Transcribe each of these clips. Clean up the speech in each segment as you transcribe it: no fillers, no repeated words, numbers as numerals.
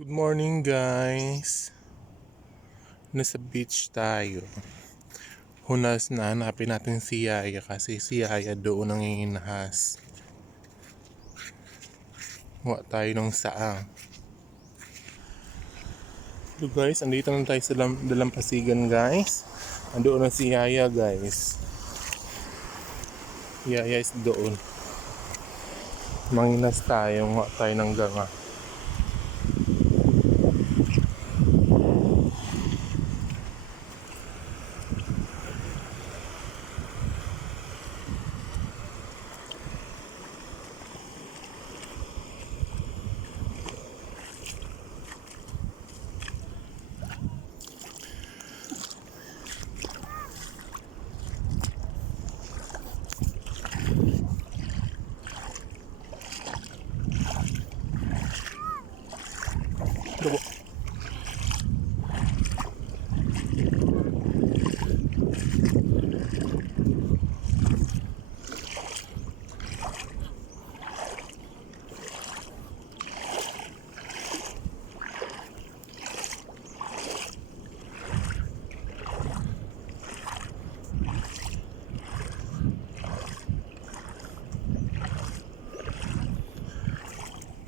Good morning guys. Nasa beach tayo. Hunas na hanapin natin si Yaya kasi si Yaya doon nanginginahas. Huwa tayo ng saang. So guys, andito na tayo sa Dalampasigan guys. Andoon na si Yaya guys. Yaya is doon. Manginas tayo, huwa tayo ng ganga. Tubo.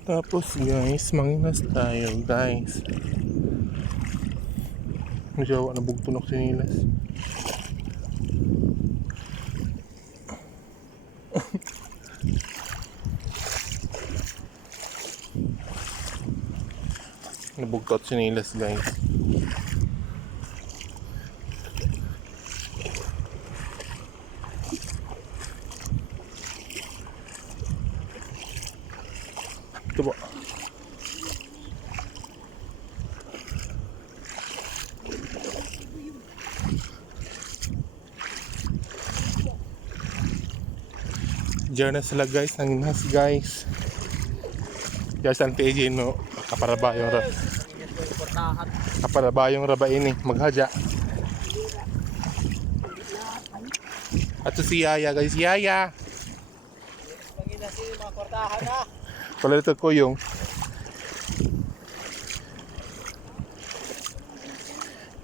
Tapos guys, manginas tayo guys. Medyo nabugtunok sinilas. Nabugtot sinilas guys. Ito po. Diyan na sila guys, nanginas guys. Diyan sa PJ no, kaparabayong raba ini, maghadya. At si Yaya guys, Yaya. Panginas yung mga kwartahan na. Wala dito ko yung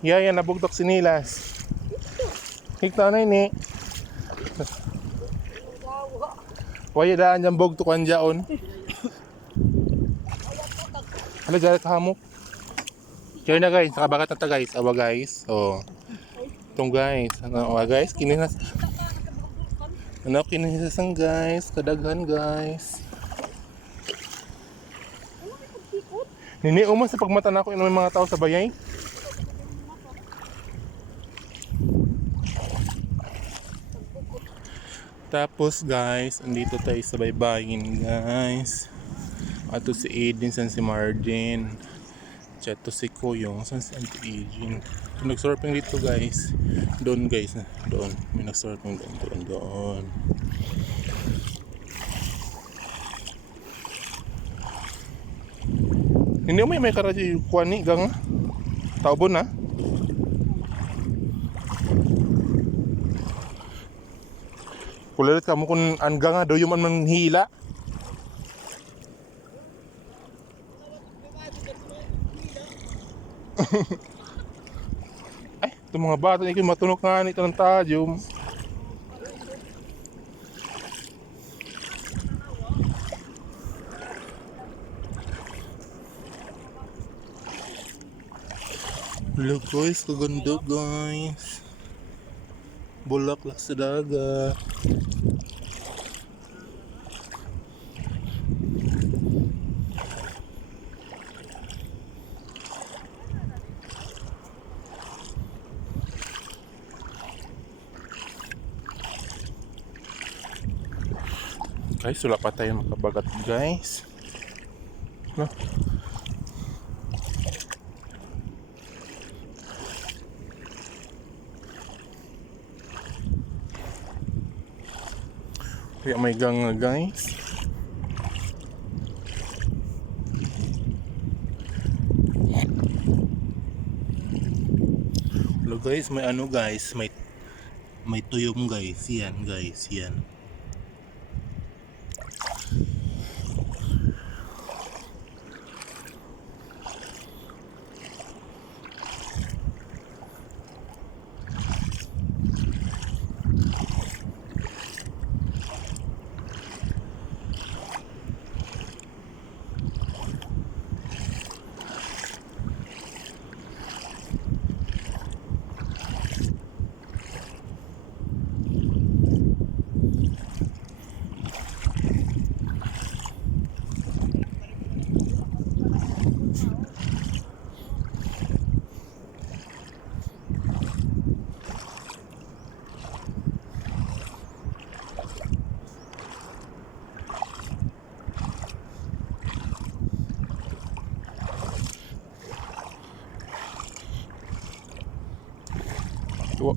Yaya, nabugtok sinilas. Hikta na ini. Waya daan dyan bugtukan dyan. Ano dyan kahamok? Kaya na guys, nakabakat na ta guys. Awa guys. Oh. Itong guys. Awa guys, kininas. Ano, kininasan guys. Kadaghan guys. Nini, uman sa pagmata na ako yung mga tao sa bayay. Tapos guys, andito tayo sa baybayin guys. Ato si Aiden, san si Martin. Chato si Koyong, san si Auntie Aiden. Nag-surfing dito guys. Doon guys, doon. May nag-surfing doon. Hindi mo may karaji kuani gang taubon na. Kulit kamu kun angga nga do yung man hila. Ay, itong mga bata ni matunok nga nito ng tadyum. Look guys, kaganda guys. Bulaklak sa dagat. Guys, wala pa tayo makabagat guys. No? Kaya may ganga guys. Hello guys, may ano guys, may tuyom guys. Yan guys, yan. Wa-